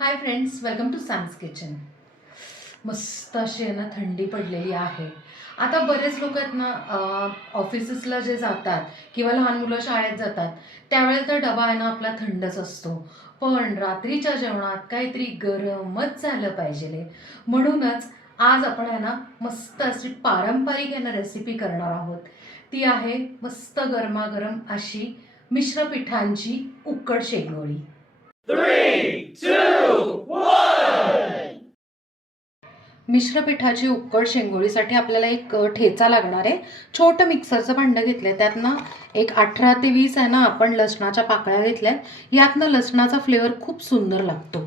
High friends, welcome to Sam's kitchen. मस्त अशी आहे ना थंडी पडलेली आहे. आता बरेच लोक आहेत ना ऑफिसेसला जे जातात किंवा लहान मुलं शाळेत जातात त्यावेळेला तर डबा आहे ना आपला थंडच असतो. पण रात्रीच्या जेवणात काहीतरी गरमच झालं पाहिजे. म्हणूनच आज आपण आहे ना मस्त अशी पारंपरिक आहे ना रेसिपी करणार आहोत. ती आहे मस्त गरमागरम अशी मिश्र पिठांची उकड शेंगोळी. 3, 2, 1. मिश्र पिठाची उकड शेंगोळीसाठी आपल्याला एक ठेचा लागणार आहे. छोटं मिक्सरचं भांडं घेतलं आहे. त्यातनं एक 18 ते 20 आहे ना आपण लसणाच्या पाकळ्या घेतल्या. यातनं लसणाचा फ्लेवर खूप सुंदर लागतो.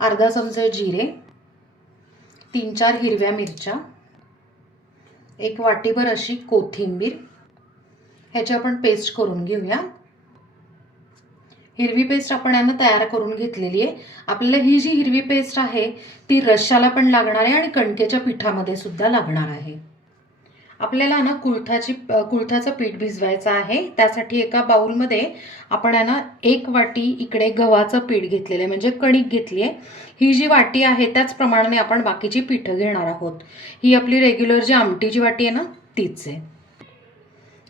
अर्धा चमचा जिरे, 3-4 हिरव्या मिरच्या, एक वाटीभर अशी कोथिंबीर, ह्याची आपण पेस्ट करून घेऊया. हिरवी पेस्ट आपण यांना तयार करून घेतलेली आहे. आपल्याला ही जी हिरवी पेस्ट आहे ती रश्शाला पण लागणार आहे आणि कणकेच्या पिठामध्ये सुद्धा लागणार आहे. आपल्याला ना कुळथाचं पीठ भिजवायचं आहे. त्यासाठी एका बाउलमध्ये आपण यांना 1 वाटी इकडे गव्हाचं पीठ घेतलेलं आहे, म्हणजे कणिक घेतली आहे. ही जी वाटी आहे त्याच प्रमाणाने आपण बाकीची पिठं घेणार आहोत. ही आपली रेग्युलर जी आमटीची वाटी आहे ना तीच आहे.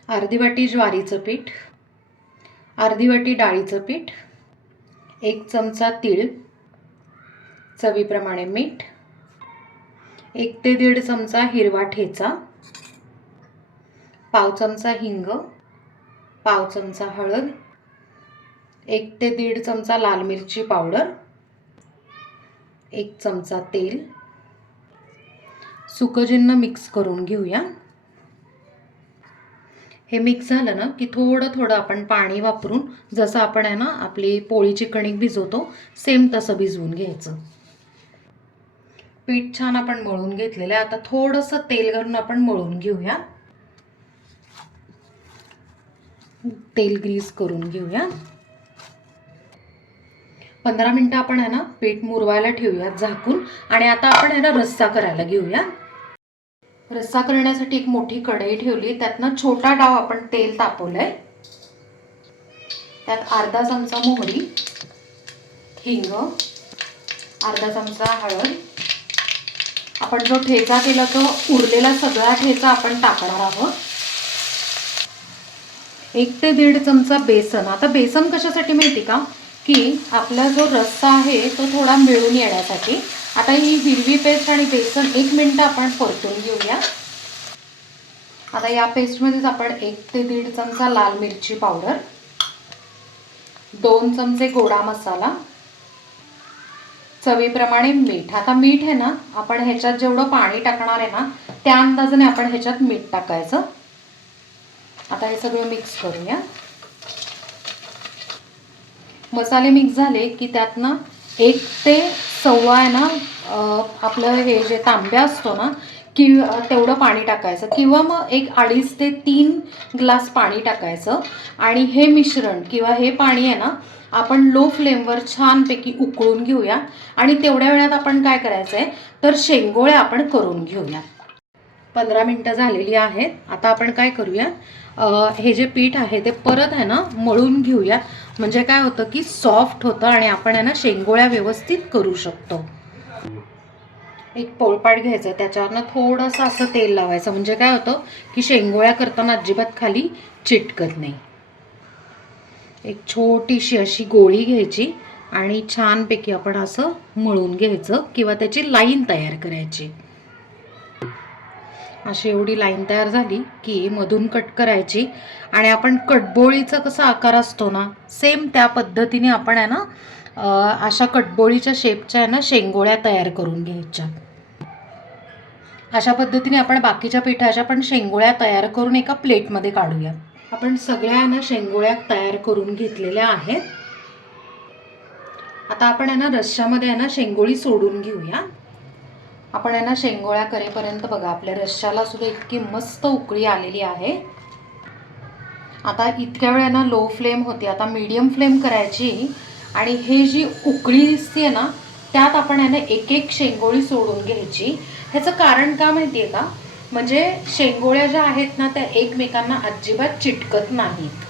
अर्धी वाटी ज्वारीचं पीठ, अर्धी वाटी डाळीचं पीठ, 1 चमचा तीळ, चवीप्रमाणे मीठ, 1 ते 1.5 चमचा हिरवा ठेचा, पाव चमचा हिंग, पाव चमचा हळद, 1 ते 1.5 चमचा लाल मिरची पावडर, 1 चमचा तेल. सुकं मिक्स करून घेऊया. हे मिक्स झालं ना की थोडं थोडं आपण पाणी वापरून जसं आपण आहे ना आपली पोळीची कणिक भिजवतो सेम तसं भिजवून घ्यायचं. पीठ छान आपण मळून घेतलेलं आहे. आता थोडंसं तेल घालून आपण मळून घेऊया. तेल ग्रीस करून घेऊया. 15 मिनिटं आपण आहे ना पीठ मुरवायला ठेवूया झाकून. आणि आता आपण आहे ना रस्सा करायला घेऊया. रस्सा करण्यासाठी एक मोठी कढई ठेवली. त्यातनं छोटा डाव आपण तेल तापवलंय. त्यात अर्धा चमचा मोहरी, हिंग, अर्धा चमचा हळद. आपण जो ठेचा केला तो उरलेला सगळा ठेचा आपण टाकणार आहोत. 1 ते 1.5 चमचा बेसन. आता बेसन कशासाठी माहिती का, की आपला जो रस्सा आहे तो थोडा मिळून येण्यासाठी. आता ही हिरवी पेस्ट आणि बेसन 1 मिनिट आपण परतून घेऊया. आता या पेस्टमध्येच आपण 1 ते 1.5 चमचा लाल मिरची पावडर, 2 चमचे गोडा मसाला, चवीप्रमाणे मीठ. आता मीठ आहे ना आपण ह्याच्यात जेवढं पाणी टाकणार आहे ना त्या अंदाजाने आपण ह्याच्यात मीठ टाकायचं. आता हे सगळं मिक्स करूया. मसाले मिक्स झाले की त्यातनं 1 ते 1.25 आहे ना आपलं हे जे तांब्या असतो ना की तेवढं पाणी टाकायचं, किंवा मग एक 2.5 ते 3 ग्लास पाणी टाकायचं. आणि हे मिश्रण किंवा हे पाणी आहे ना आपण लो फ्लेमवर छानपैकी उकळून घेऊया. आणि तेवढ्या वेळात आपण काय करायचं आहे तर शेंगोळ्या आपण करून घेऊया. 15 मिनिटं झालेली आहेत. आता आपण काय करूया, हे जे पीठ आहे ते परत आहे ना मळून घेऊया. म्हणजे काय होतं की सॉफ्ट होतं आणि आपण आहे ना शेंगोळ्या व्यवस्थित करू शकतो. एक पोळपाट घ्यायचं, त्याच्यावरनं थोडंसं असं तेल लावायचं. म्हणजे काय होतं की शेंगोळ्या करताना अजिबात खाली चिटकत नाही. एक छोटीशी अशी गोळी घ्यायची आणि छानपैकी आपण असं मळून घ्यायचं किंवा त्याची लाईन तयार करायची. अशी एवढी लाईन तयार झाली की मधून कट करायची. आणि आपण कटबोळीचा कसा आकार असतो ना सेम त्या पद्धतीने आपण आहे ना अशा कटबोळीच्या शेपच्या आहे ना शेंगोळ्या तयार करून घ्यायच्या. अशा पद्धतीने आपण बाकीच्या पिठाच्या पण शेंगोळ्या तयार करून एका प्लेटमध्ये काढूया. आपण सगळ्या ना शेंगोळ्या तयार करून घेतलेल्या आहेत. आता आपण आहे ना रश्श्यामध्ये आहे ना शेंगोळी सोडून घेऊया. आपण आहे ना शेंगोळ्या करेपर्यंत बघा आपल्या रश्श्याला सुद्धा इतकी मस्त उकळी आलेली आहे. आता इतक्या वेळ ना लो फ्लेम होती, आता मीडियम फ्लेम करायची. आणि हे जी उकळी दिसते ना त्यात आपण आहे ना एक एक शेंगोळी सोडून घ्यायची. ह्याचं कारण का माहिती आहे का, म्हणजे शेंगोळ्या ज्या आहेत ना त्या एकमेकांना अजिबात चिटकत नाहीत.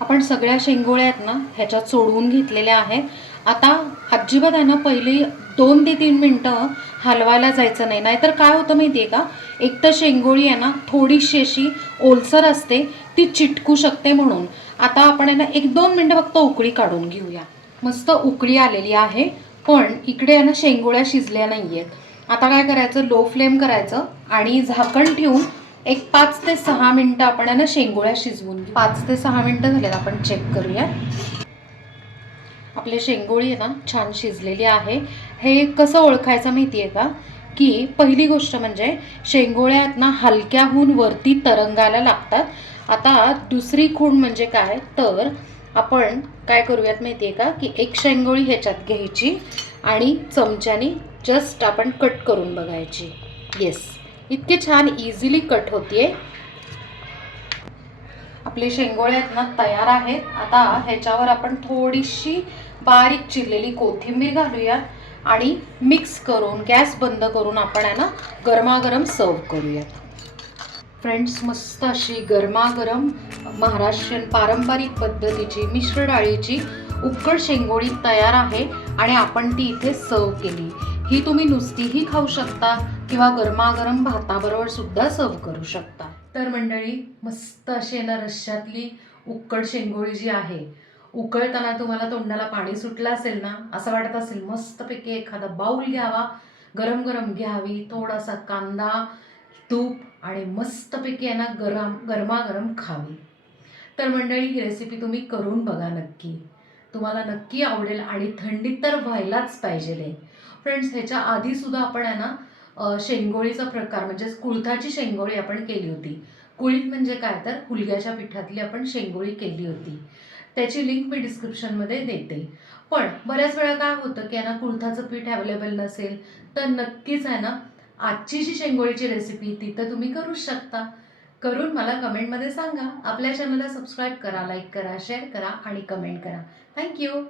आपण सगळ्या शेंगोळ्या आहेत ना ह्याच्यात सोडवून घेतलेल्या आहे. आता अजिबात आहे ना पहिली 2 ते 3 मिनटं हलवायला जायचं नाही, नाहीतर काय होतं माहिती आहे का, एक तर शेंगोळी आहे ना थोडीशी अशी ओलसर असते, ती चिटकू शकते. म्हणून आता आपण आहे ना 1-2 मिनटं फक्त उकळी काढून घेऊया. मस्त उकळी आलेली आहे, पण इकडे आहे ना शेंगोळ्या शिजल्या नाही आहेत. आता काय करायचं, लो फ्लेम करायचं आणि झाकण ठेवून एक 5 ते 6 मिनटं आपण आहे ना शेंगोळ्या शिजवून घेऊ. 5 ते 6 मिनटं झालेत, आपण चेक करूया. आपली शेंगोळी आहे ना छान शिजलेली आहे. हे कसं ओळखायचं माहिती आहे का, की पहिली गोष्ट म्हणजे शेंगोळ्या आहेत ना हलक्याहून वरती तरंगायला लागतात. आता दुसरी खूण म्हणजे काय, तर आपण काय करूयात माहिती आहे का, की एक शेंगोळी ह्याच्यात घ्यायची आणि चमच्याने जस्ट आपण कट करून बघायची. येस, इतके छान इझिली कट होतीये. आपले शेंगोळे आहेत ना तयार आहेत. आता ह्याच्यावर आपण थोडीशी बारीक चिरलेली कोथिंबीर घालूया आणि मिक्स करून गॅस बंद करून आपण आहे ना गरमागरम सर्व करूयात. फ्रेंड्स, मस्त अशी गरमागरम महाराष्ट्रीयन पारंपरिक पद्धतीची मिश्र डाळीची उकड शेंगोळी तयार आहे आणि आपण ती इथे सर्व केली. ही तुम्ही नुसतीही खाऊ शकता किंवा गरमागरम भाताबरोबर सुद्धा सर्व करू शकता. तर मंडळी, मस्त अशी ना रश्श्यातली उकड शेंगोळी जी आहे, उकळताना तुम्हाला तोंडाला पाणी सुटलं असेल ना, असं वाटत असेल मस्तपैकी एखादा बाऊल घ्यावा, गरम गरम घ्यावी, थोडासा कांदा, तूप आणि मस्तपैकी आहे ना गरमागरम खावी. तर मंडळी, ही रेसिपी तुम्ही करून बघा नक्की, तुम्हाला नक्की आवडेल आणि थंडीत तर व्हायलाच पाहिजे. फ्रेंड्स, ह्याच्या आधीसुद्धा आपण आहे ना शेंगोळीचा प्रकार म्हणजे कुळथाची शेंगोळी आपण केली होती. कुळीथ म्हणजे काय, तर हुलग्याच्या पिठातली आपण शेंगोळी केली होती. त्याची लिंक मी डिस्क्रिप्शनमध्ये देते. पण बऱ्याच वेळा काय होतं की ना कुळथाचं पीठ अवेलेबल नसेल, तर नक्कीच आहे ना आजची जी शेंगोळीची रेसिपी ती तर तुम्ही करूच शकता. करून मला कमेंटमध्ये सांगा. आपल्या चॅनलला सबस्क्राईब करा, लाईक करा, शेअर करा आणि कमेंट करा. थँक्यू.